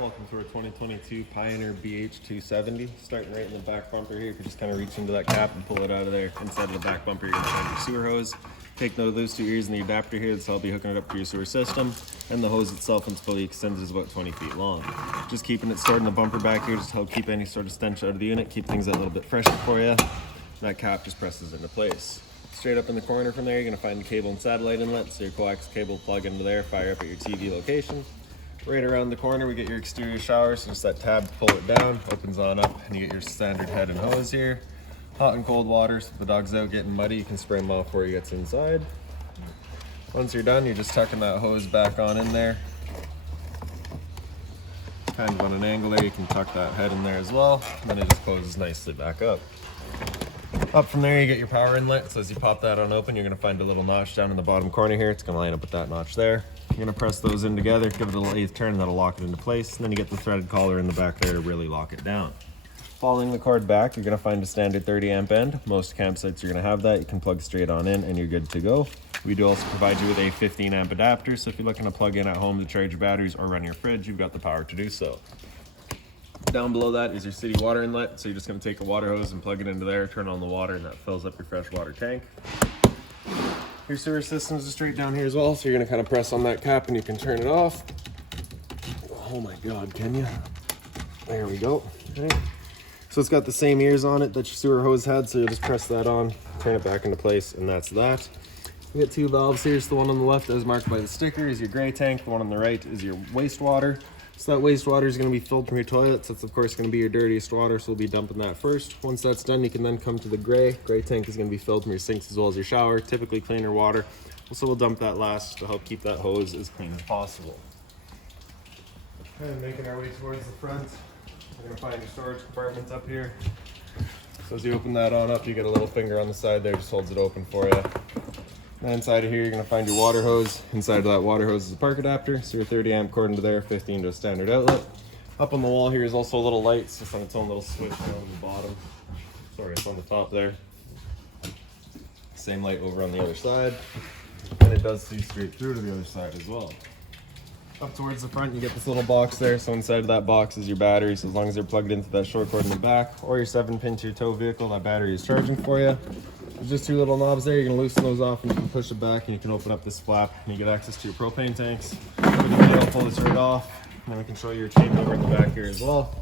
Welcome to our 2022 Pioneer BH270. Starting right in the back bumper here, you can just kind of reach into that cap and pull it out of there. Inside of the back bumper, you're going to find your sewer hose. Take note of those two ears and the adapter here. This will be hooking it up to your sewer system. And the hose itself, when it's fully extended, is about 20 feet long. Just keeping it stored in the bumper back here just to help keep any sort of stench out of the unit, keep things a little bit fresher for you. That cap just presses into place. Straight up in the corner from there, you're going to find the cable and satellite inlet. So your coax cable plug into there, fire up at your TV location. Right around the corner, we get your exterior shower, so just that tab to pull it down, opens on up, and you get your standard head and hose here. Hot and cold water, so if the dog's out getting muddy, you can spray them off before he gets inside. Once you're done, you're just tucking that hose back on in there. Kind of on an angle there, you can tuck that head in there as well, and then it just closes nicely back up. Up from there, you get your power inlet, so as you pop that on open, you're going to find a little notch down in the bottom corner here. It's going to line up with that notch there. You're going to press those in together, give it a little eighth turn, and that'll lock it into place. And then you get the threaded collar in the back there to really lock it down. Following the cord back, you're going to find a standard 30 amp end. Most campsites are going to have that. You can plug straight on in and you're good to go. We do also provide you with a 15 amp adapter, so if you're looking to plug in at home to charge your batteries or run your fridge, you've got the power to do so. Down below that is your city water inlet, so you're just going to take a water hose and plug it into there, turn on the water, and that fills up your fresh water tank. Your sewer system is straight down here as well, so you're going to kind of press on that cap and you can turn it off. Oh my god, can you? There we go. Okay. So it's got the same ears on it that your sewer hose had, so you'll just press that on, turn it back into place, and that's that. You get two valves here. So the one on the left, as marked by the sticker, is your gray tank. The one on the right is your wastewater. So that wastewater is going to be filled from your toilets. That's of course going to be your dirtiest water, so we'll be dumping that first. Once that's done, you can then come to the gray. Gray tank is going to be filled from your sinks as well as your shower, typically cleaner water. So we'll dump that last to help keep that hose as clean as possible. And making our way towards the front, we're going to find your storage compartment up here. So as you open that on up, you get a little finger on the side there, just holds it open for you. And inside of here, you're going to find your water hose. Inside of that water hose is a park adapter, so your 30 amp cord into there, 15 to a standard outlet. Up on the wall here is also a little light. It's just on its own little switch on the bottom. Sorry, it's on the top there. Same light over on the other side. And it does see straight through to the other side as well. Up towards the front, you get this little box there. So inside of that box is your battery. So as long as they're plugged into that short cord in the back or your 7-pin to your tow vehicle, that battery is charging for you. There's just two little knobs there. You're going to loosen those off and you can push it back and you can open up this flap and you get access to your propane tanks. I'll pull this right off and then we can show you your changeover in the back here as well.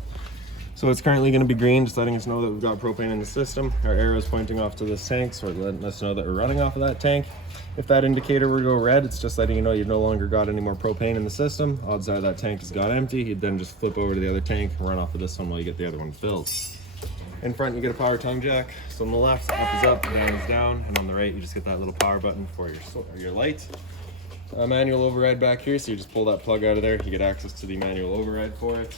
So it's currently going to be green, just letting us know that we've got propane in the system. Our arrow is pointing off to this tank, so it's letting us know that we're running off of that tank. If that indicator were to go red, it's just letting you know you've no longer got any more propane in the system. Odds are that tank has got empty. You'd then just flip over to the other tank and run off of this one while you get the other one filled. In front, you get a power tongue jack. So on the left, up is up, down is down, and on the right, you just get that little power button for your light. Manual override back here, so you just pull that plug out of there. You get access to the manual override for it.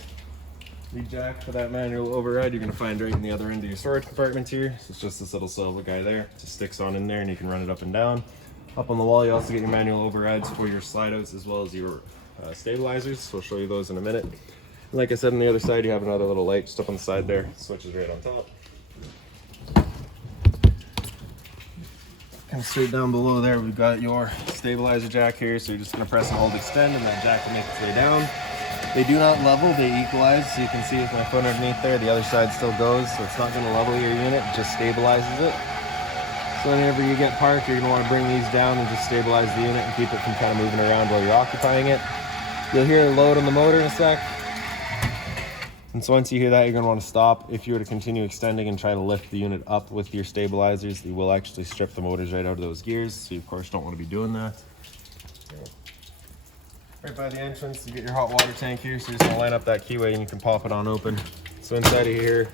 The jack for that manual override, you're going to find right in the other end of your storage compartment here. So it's just this little silver guy there. It just sticks on in there, and you can run it up and down. Up on the wall, you also get your manual overrides for your slide outs as well as your stabilizers. So I'll show you those in a minute. Like I said, on the other side, you have another little light just up on the side there. Switch is right on top. Kind of straight down below there, we've got your stabilizer jack here. So you're just going to press and hold extend, and that jack will make its way down. They do not level, they equalize. So you can see with my foot underneath there, the other side still goes. So it's not going to level your unit, it just stabilizes it. So whenever you get parked, you're going to want to bring these down and just stabilize the unit and keep it from kind of moving around while you're occupying it. You'll hear a load on the motor in a sec. And so once you hear that, you're going to want to stop. If you were to continue extending and try to lift the unit up with your stabilizers, you will actually strip the motors right out of those gears. So you, of course, don't want to be doing that. Right by the entrance, you get your hot water tank here. So you're just going to line up that keyway and you can pop it on open. So inside of here,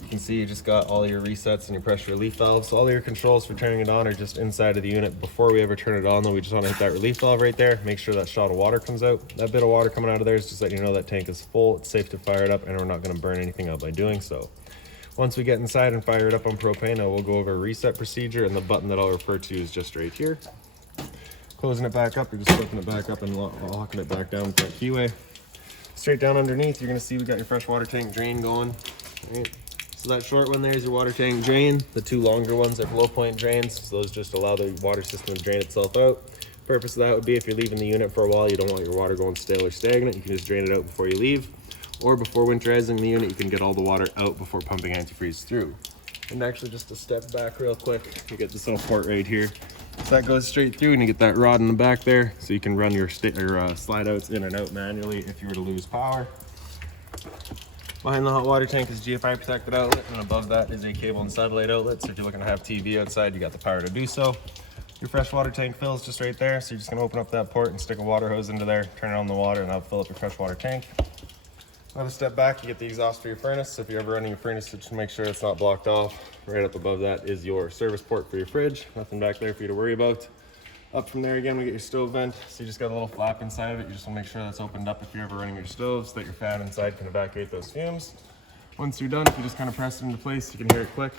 you can see you just got all your resets and your pressure relief valves. So all your controls for turning it on are just inside of the unit. Before we ever turn it on though, we just want to hit that relief valve right there. Make sure that shot of water comes out. That bit of water coming out of there is just letting you know that tank is full. It's safe to fire it up and we're not going to burn anything out by doing so. Once we get inside and fire it up on propane, we'll go over a reset procedure, and the button that I'll refer to is just right here. Closing it back up, you're just flipping it back up and locking it back down with that keyway. Straight down underneath, you're going to see we got your fresh water tank drain going. Right. So that short one there is your water tank drain. The two longer ones are flow point drains, so those just allow the water system to drain itself out. Purpose of that would be if you're leaving the unit for a while, you don't want your water going stale or stagnant, you can just drain it out before you leave. Or before winterizing the unit, you can get all the water out before pumping antifreeze through. And actually, just to step back real quick, you get this little port right here. So that goes straight through, and you get that rod in the back there, so you can run your slide outs in and out manually if you were to lose power. Behind the hot water tank is GFI protected outlet, and above that is a cable and satellite outlet. So if you're looking to have TV outside, you got the power to do so. Your fresh water tank fills just right there, so you're just gonna open up that port and stick a water hose into there, turn it on the water, and that'll fill up your fresh water tank. Another step back, you get the exhaust for your furnace. So if you're ever running your furnace, just make sure it's not blocked off. Right up above that is your service port for your fridge. Nothing back there for you to worry about. Up from there again, we get your stove vent. So you just got a little flap inside of it. You just wanna make sure that's opened up if you're ever running your stove so that your fan inside can evacuate those fumes. Once you're done, if you just kind of press it into place, you can hear it click.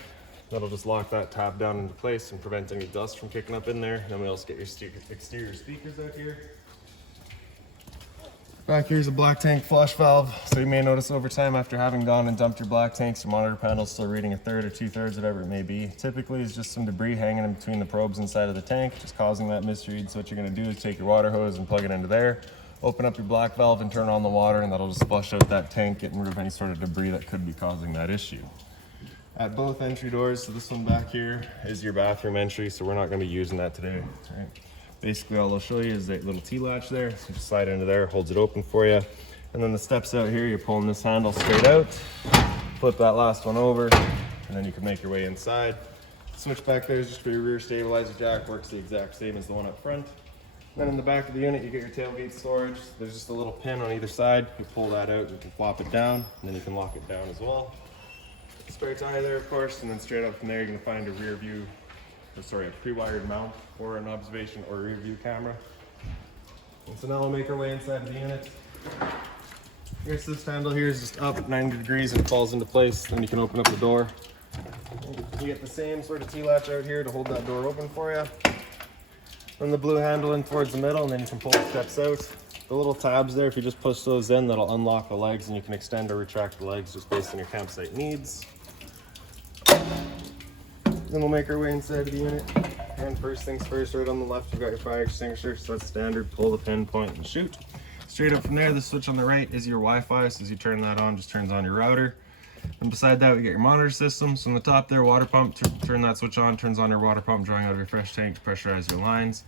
That'll just lock that tab down into place and prevent any dust from kicking up in there. And then we also get your exterior speakers out here. Back here's a black tank flush valve. So you may notice over time after having gone and dumped your black tanks, your monitor panel's still reading 1/3 or 2/3, whatever it may be. Typically it's just some debris hanging in between the probes inside of the tank, just causing that misread. So what you're gonna do is take your water hose and plug it into there, open up your black valve and turn on the water, and that'll just flush out that tank, getting rid of any sort of debris that could be causing that issue. At both entry doors, so this one back here is your bathroom entry, so we're not gonna be using that today. Right? Basically all I'll show you is that little T-latch there, so just slide into there, holds it open for you. And then the steps out here, you're pulling this handle straight out, flip that last one over, and then you can make your way inside. Switch back there is just for your rear stabilizer jack, works the exact same as the one up front. Then in the back of the unit, you get your tailgate storage. There's just a little pin on either side. You pull that out, you can flop it down, and then you can lock it down as well. Spare tire there, of course, and then straight up from there, you're gonna find a a pre-wired mount or an observation or rear view camera. And so now we'll make our way inside of the unit. Here's this handle here is just up 90 degrees and it falls into place. Then you can open up the door. You get the same sort of T-latch out here to hold that door open for you. Then the blue handle in towards the middle, and then you can pull the steps out. The little tabs there, if you just push those in, that'll unlock the legs, and you can extend or retract the legs just based on your campsite needs. Then we'll make our way inside of the unit. And first things first, right on the left, you've got your fire extinguisher, so that's standard. Pull the pin, point, and shoot. Straight up from there, the switch on the right is your Wi-Fi, so as you turn that on, just turns on your router. And beside that, we get your monitor system. So on the top there, water pump, turn that switch on, turns on your water pump, drawing out of your fresh tank to pressurize your lines.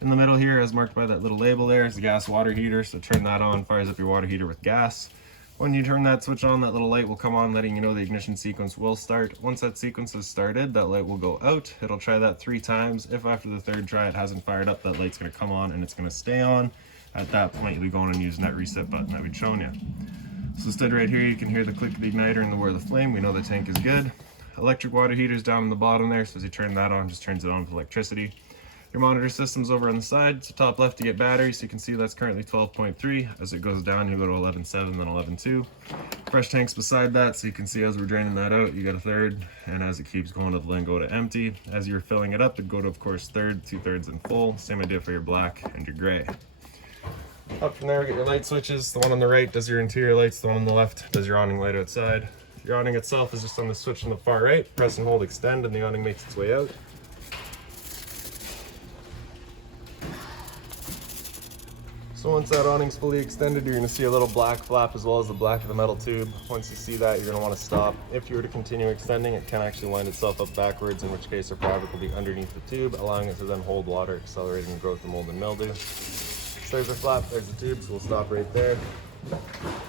In the middle here, as marked by that little label there, is the gas water heater. So turn that on, fires up your water heater with gas. When you turn that switch on, that little light will come on, letting you know the ignition sequence will start. Once that sequence is started, that light will go out. It'll try that 3 times. If after the 3rd try it hasn't fired up, that light's gonna come on and it's gonna stay on. At that point, you'll be going and using that reset button that we'd shown you. So stood right here, you can hear the click of the igniter and the whir of the flame. We know the tank is good. Electric water heater's down in the bottom there, so as you turn that on, just turns it on with electricity. Your monitor system's over on the side. So top left, you get batteries. So you can see that's currently 12.3. As it goes down, you go to 11.7, then 11.2. Fresh tanks beside that, so you can see as we're draining that out, you get a 1/3, and as it keeps going, it'll then go to empty. As you're filling it up, it'd go to, of course, 1/3, 2/3, and full. Same idea for your black and your gray. Up from there, we get your light switches. The one on the right does your interior lights. The one on the left does your awning light outside. Your awning itself is just on the switch on the far right. Press and hold extend, and the awning makes its way out. So once that awning's fully extended, you're gonna see a little black flap as well as the black of the metal tube. Once you see that, you're gonna wanna stop. If you were to continue extending, it can actually wind itself up backwards, in which case our fabric will be underneath the tube, allowing it to then hold water, accelerating the growth of mold and mildew. So there's our flap, there's the tube, so we'll stop right there.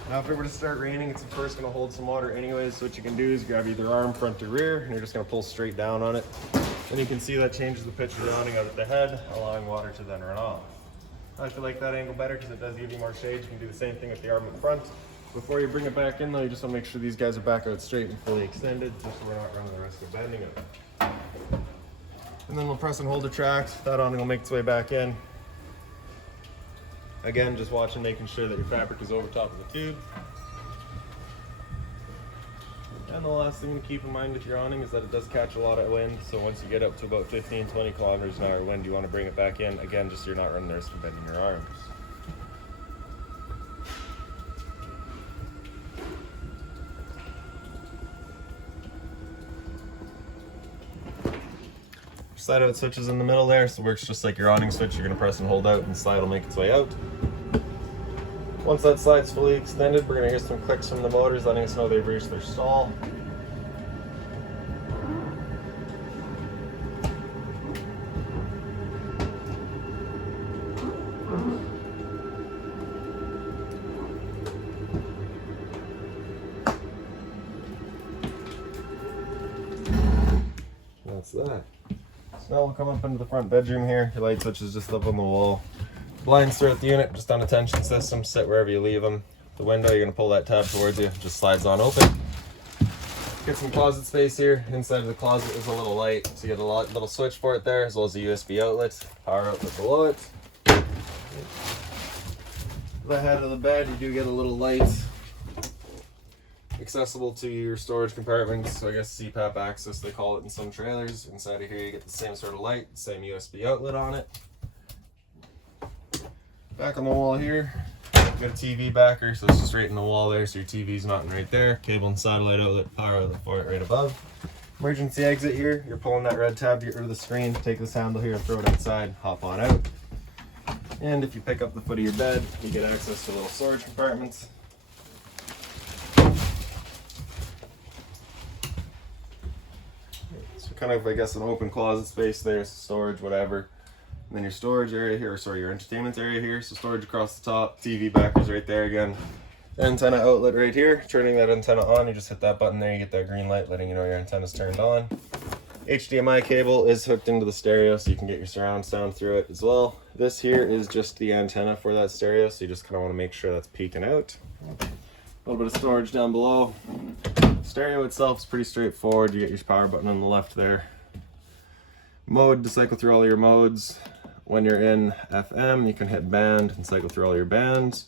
Now if it were to start raining, it's of course gonna hold some water anyways, so what you can do is grab either arm, front, or rear, and you're just gonna pull straight down on it. Then you can see that changes the pitch of the awning out at the head, allowing water to then run off. I feel like that angle better because it does give you more shade. You can do the same thing with the arm in front. Before you bring it back in though, you just want to make sure these guys are back out straight and fully extended, just so we're not running the risk of bending it. And then we'll press and hold the tracks. That awning will make its way back in. Again, just watching, making sure that your fabric is over top of the tube. And the last thing to keep in mind with your awning is that it does catch a lot of wind. So once you get up to about 15, 20 kilometers an hour wind, you want to bring it back in. Again, just so you're not running the risk of bending your arms. slide out switch is in the middle there, so it works just like your awning switch. You're gonna press and hold out and the slide will make its way out. Once that slide's fully extended, we're gonna hear some clicks from the motors letting us know they've reached their stall. That's that. So now we'll come up into the front bedroom here. Your light switch is just up on the wall. Blinds throughout the unit, just on a tension system, sit wherever you leave them. The window, you're gonna pull that tab towards you, just slides on open. Get some closet space here. Inside of the closet is a little light, so you get a little switch for it there, as well as a USB outlet, power outlet below it. The head of the bed, you do get a little light accessible to your storage compartments, so I guess CPAP access they call it in some trailers. Inside of here you get the same sort of light, same USB outlet on it. Back on the wall here, got a TV backer, so it's just right in the wall there, so your TV's mounting right there. Cable and satellite outlet, power outlet for it right above. Emergency exit here, you're pulling that red tab to get rid of the screen, take this handle here and throw it outside, hop on out. And if you pick up the foot of your bed, you get access to little storage compartments. So kind of, I guess, an open closet space there, storage, whatever. And then your storage area here, or sorry, your entertainment area here. So storage across the top, TV backers right there again. Antenna outlet right here. Turning that antenna on, you just hit that button there, you get that green light letting you know your antenna's turned on. HDMI cable is hooked into the stereo, so you can get your surround sound through it as well. This here is just the antenna for that stereo, so you just kind of want to make sure that's peeking out. A little bit of storage down below. Stereo itself is pretty straightforward. You get your power button on the left there. Mode to cycle through all your modes. When you're in FM, you can hit band and cycle through all your bands.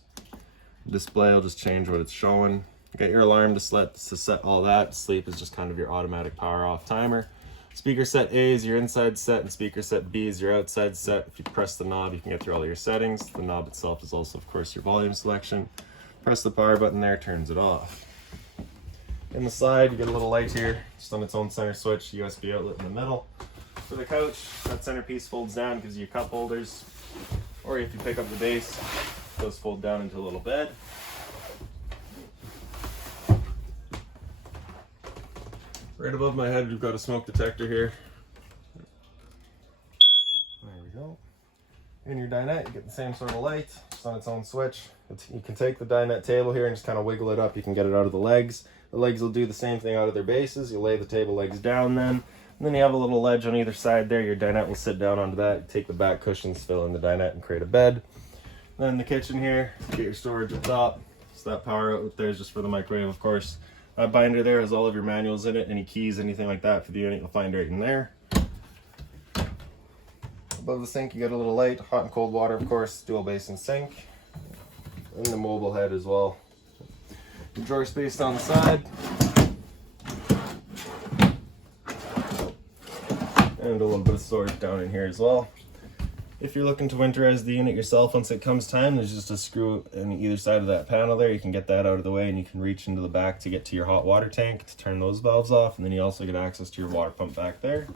Display will just change what it's showing. You get your alarm to set all that. Sleep is just kind of your automatic power off timer. Speaker set A is your inside set, and speaker set B is your outside set. If you press the knob, you can get through all your settings. The knob itself is also, of course, your volume selection. Press the power button there, turns it off. In the side, you get a little light here, just on its own center switch, USB outlet in the middle. For the couch, that centerpiece folds down, gives you cup holders. Or if you pick up the base, those fold down into a little bed. Right above my head, we've got a smoke detector here. There we go. In your dinette, you get the same sort of light, just on its own switch. You can take the dinette table here and just kind of wiggle it up. You can get it out of the legs. The legs will do the same thing out of their bases. You lay the table legs down then. And then you have a little ledge on either side there. Your dinette will sit down onto that. Take the back cushions, fill in the dinette, and create a bed. Then in the kitchen here, get your storage up top. So that power outlet there is just for the microwave, of course. That binder there has all of your manuals in it, any keys, anything like that for the unit, you'll find right in there. Above the sink, you get a little light, hot and cold water, of course, dual basin sink, and the mobile head as well. Your drawer space on the side, and a little bit of storage down in here as well. If you're looking to winterize the unit yourself, once it comes time, there's just a screw on either side of that panel there. You can get that out of the way and you can reach into the back to get to your hot water tank to turn those valves off, and then you also get access to your water pump back there.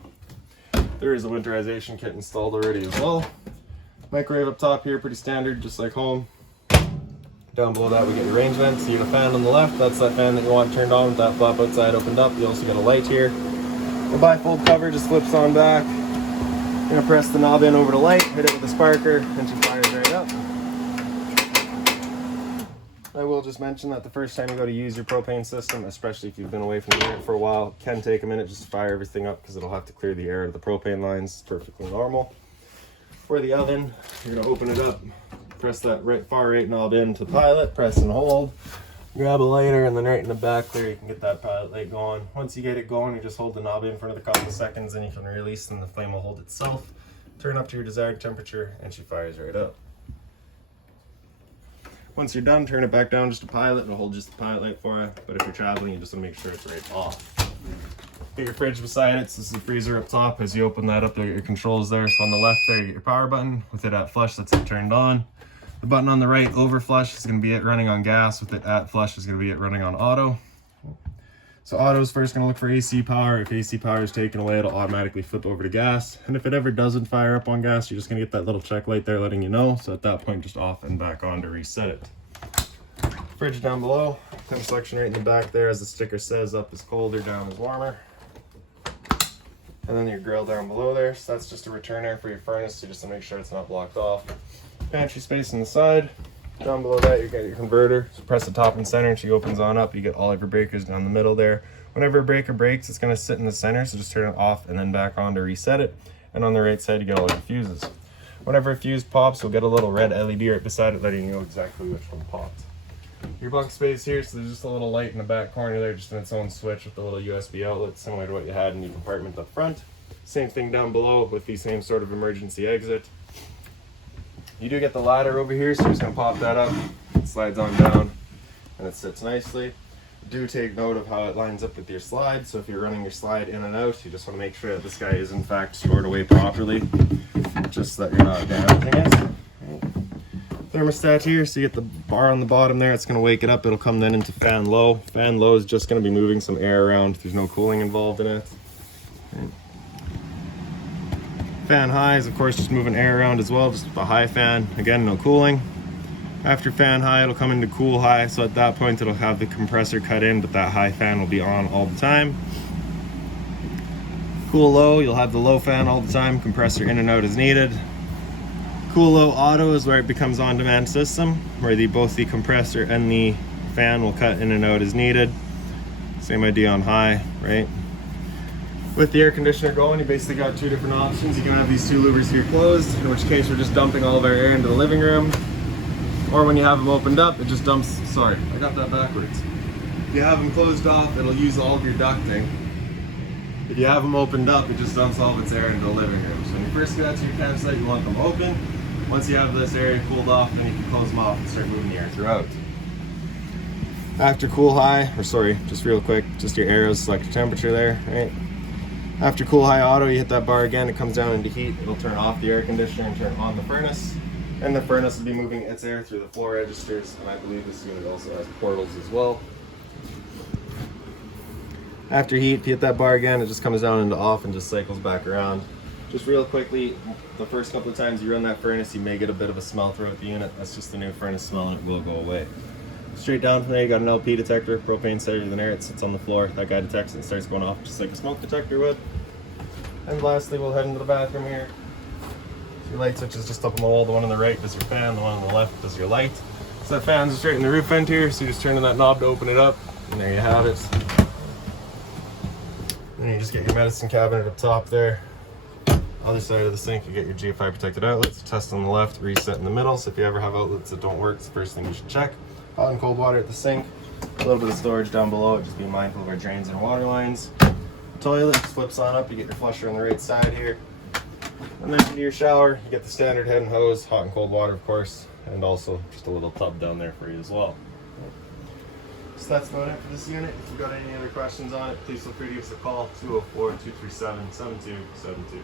There is a winterization kit installed already as well. Microwave up top here, pretty standard, just like home. Down below that we get your range vents. So you get a fan on the left, that's that fan that you want turned on with that flap outside opened up. You also get a light here. The bifold cover just flips on back. You're gonna press the knob in over the light, hit it with the sparker, and she fires right up. I will just mention that the first time you go to use your propane system, especially if you've been away from the unit for a while, it can take a minute just to fire everything up because it'll have to clear the air of the propane lines. It's perfectly normal. For the oven, you're gonna open it up, press that far right knob in to pilot, press and hold. Grab a lighter, and then right in the back there you can get that pilot light going. Once you get it going, you just hold the knob in for another couple of seconds and you can release and the flame will hold itself. Turn up to your desired temperature and she fires right up. Once you're done, turn it back down just to pilot. It'll hold just the pilot light for you, but if you're traveling, you just want to make sure it's right off. Get your fridge beside it. So this is the freezer up top. As you open that up, there you get your controls there. So on the left there, you get your power button. With it at flush, that's it turned on. The button on the right, over flush, is going to be it running on gas. With it at flush, is going to be it running on auto. So auto is first going to look for AC power. If AC power is taken away, it'll automatically flip over to gas. And if it ever doesn't fire up on gas, you're just going to get that little check light there letting you know. So at that point, just off and back on to reset it. Fridge down below, temp selection right in the back there, as the sticker says, up is colder, down is warmer. And then your grill down below there, so that's just a return air for your furnace, so just to make sure it's not blocked off. Pantry space on the side. Down below that, you got your converter. So press the top and center and she opens on up. You get all of your breakers down the middle there. Whenever a breaker breaks, it's going to sit in the center, so just turn it off and then back on to reset it. And on the right side, you get all your fuses. Whenever a fuse pops, you'll get a little red LED right beside it letting you know exactly which one popped. Your bunk space here, so there's just a little light in the back corner there, just in its own switch with a little USB outlet, similar to what you had in the compartment up front. Same thing down below with the same sort of emergency exit. You do get the ladder over here, so you're just going to pop that up, it slides on down, and it sits nicely. Do take note of how it lines up with your slide, so if you're running your slide in and out, you just want to make sure that this guy is in fact stored away properly, just so that you're not damaging it. Thermostat here, so you get the bar on the bottom there, it's going to wake it up, it'll come then into fan low. Fan low is just going to be moving some air around, there's no cooling involved in it. Okay. Fan high is of course just moving air around as well, just with a high fan, again no cooling. After fan high, it'll come into cool high, so at that point it'll have the compressor cut in, but that high fan will be on all the time. Cool low, you'll have the low fan all the time, compressor in and out as needed. Cool low auto is where it becomes on-demand system, where both the compressor and the fan will cut in and out as needed. Same idea on high, right? With the air conditioner going, you basically got two different options. You can have these two louvers here closed, in which case we're just dumping all of our air into the living room. Or when you have them opened up, it just dumps, sorry, I got that backwards. If you have them closed off, it'll use all of your ducting. If you have them opened up, it just dumps all of its air into the living room. So when you first get out to your campsite, you want them open. Once you have this area cooled off, then you can close them off and start moving the air throughout. After cool high, or sorry, just real quick, just your arrows, select your temperature there, right? After cool high auto, you hit that bar again, it comes down into heat, it'll turn off the air conditioner and turn on the furnace. And the furnace will be moving its air through the floor registers, and I believe this unit also has portals as well. After heat, if you hit that bar again, it just comes down into off and just cycles back around. Just real quickly, the first couple of times you run that furnace, you may get a bit of a smell throughout the unit. That's just the new furnace smell and it will go away. Straight down from there, you got an LP detector, propane steadier than air, it sits on the floor. That guy detects it and starts going off just like a smoke detector would. And lastly, we'll head into the bathroom here. Your light switch is just up on the wall. The one on the right does your fan, the one on the left does your light. So that fan's just right in the roof vent here, so you just turn on that knob to open it up, and there you have it. And then you just get your medicine cabinet up top there. Other side of the sink, you get your GFI protected outlets. Test on the left, reset in the middle. So if you ever have outlets that don't work, it's the first thing you should check. Hot and cold water at the sink. A little bit of storage down below. Just be mindful of our drains and water lines. Toilet just flips on up. You get your flusher on the right side here. And then into your shower, you get the standard head and hose, hot and cold water, of course, and also just a little tub down there for you as well. So that's about it for this unit. If you've got any other questions on it, please feel free to give us a call, 204-237-7272.